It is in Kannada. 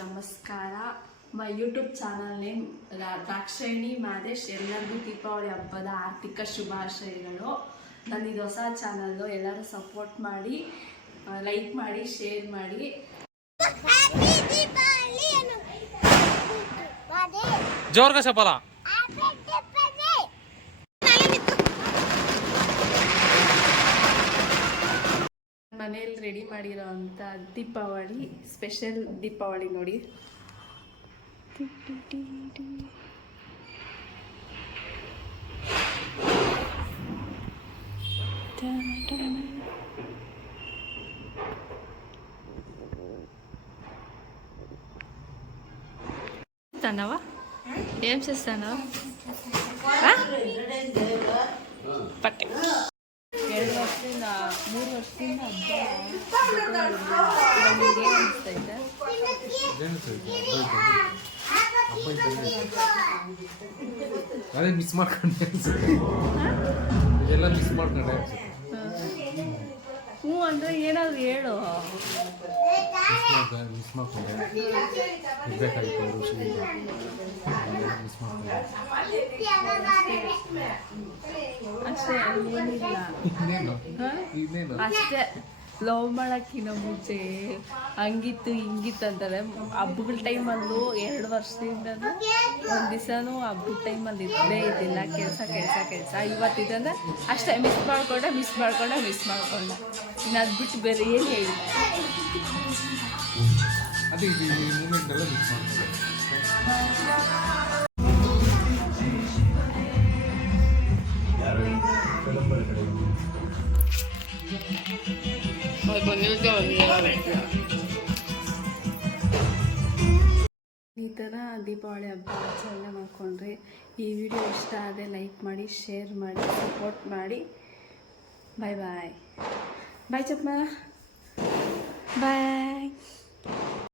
ನಮಸ್ಕಾರ. My YouTube channel name Dakshayini Madesh. ಎಲ್ಲರಿಗೂ ದೀಪಾವಳಿ ಹಬ್ಬದ ಆರ್ಥಿಕ ಶುಭಾಶಯಗಳು. ನನ್ನದು ಹೊಸ ಚಾನಲ್ಲು, ಎಲ್ಲರೂ ಸಪೋರ್ಟ್ ಮಾಡಿ, ಲೈಕ್ ಮಾಡಿ, ಶೇರ್ ಮಾಡಿ. ಜೋರ್ಗ ಚಪಲ ಮನೇಲಿ ರೆಡಿ ಮಾಡಿರೋ ಅಂಥ ದೀಪಾವಳಿ ಸ್ಪೆಷಲ್ ದೀಪಾವಳಿ ನೋಡಿ. చేస్తానవా? ఏం చేస్తానవా? పట్టే 2 ವರ್ಷದಿಂದ 3 ವರ್ಷದಿಂದ ಅದೇ ಮಿಸ್ ಮಾಡ್ಕೊಂಡೆ ಇದೆಲ್ಲ ಮಿಸ್ ಮಾಡ್ಕೊಂಡೆ. ಹ್ಞೂ ಅಂದರೆ ಏನಾದ್ರು ಹೇಳು. ಮಿಸ್ ಮಾಡ್ಕೊಂಡೆ ಇರಬೇಕಾಗಿತ್ತು ಋಷಿಯಿಂದ ಮಿಸ್ ಮಾಡ್ಕೊಂಡೆ ಅಷ್ಟೇ, ಏನಿಲ್ಲ. ಇನ್ನೇನು ಅಷ್ಟೇ. ಲವ್ ಮಾಡೋಕ್ಕಿಂತ ಮುಂಚೆ ಹಂಗಿತ್ತು ಹಿಂಗಿತ್ತು ಅಂತಾರೆ. ಹಬ್ಬಗಳ ಟೈಮಲ್ಲೂ 2 ವರ್ಷದಿಂದ ಒಂದು ದಿವಸನೂ ಹಬ್ಬದ ಟೈಮಲ್ಲಿ ಇದ್ದೇ ಇದ್ದಿಲ್ಲ. ಕೆಲಸ ಇವತ್ತಿದಂದ್ರೆ ಅಷ್ಟೇ. ಮಿಸ್ ಮಾಡ್ಕೊಂಡೆ ಇನ್ನು ಅದು ಬಿಟ್ಟು ಬೇರೆ ಏನು ಹೇಳಿಲ್ಲ. ಅದೇ ಇದು ಮೂಮೆಂಟ್ ಎಲ್ಲ ಮಿಸ್ ಮಾಡ್ಕೊಂಡೆ. ಈ ಥರ ದೀಪಾವಳಿ ಹಬ್ಬ ಆಚರಣೆ ಮಾಡಿಕೊಂಡ್ರೆ ಈ ವಿಡಿಯೋ ಇಷ್ಟ ಆದರೆ ಲೈಕ್ ಮಾಡಿ, ಶೇರ್ ಮಾಡಿ, ಸಪೋರ್ಟ್ ಮಾಡಿ. ಬಾಯ್ ಬಾಯ್. ಬಾಯ್ ಚಪ್ಪ. ಬಾಯ್.